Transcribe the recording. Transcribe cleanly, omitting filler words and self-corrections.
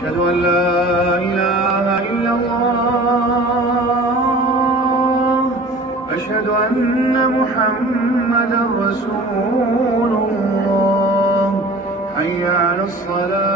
أشهد أن لا إله إلا الله. أشهد أن محمدا رسول الله. حي على الصلاة.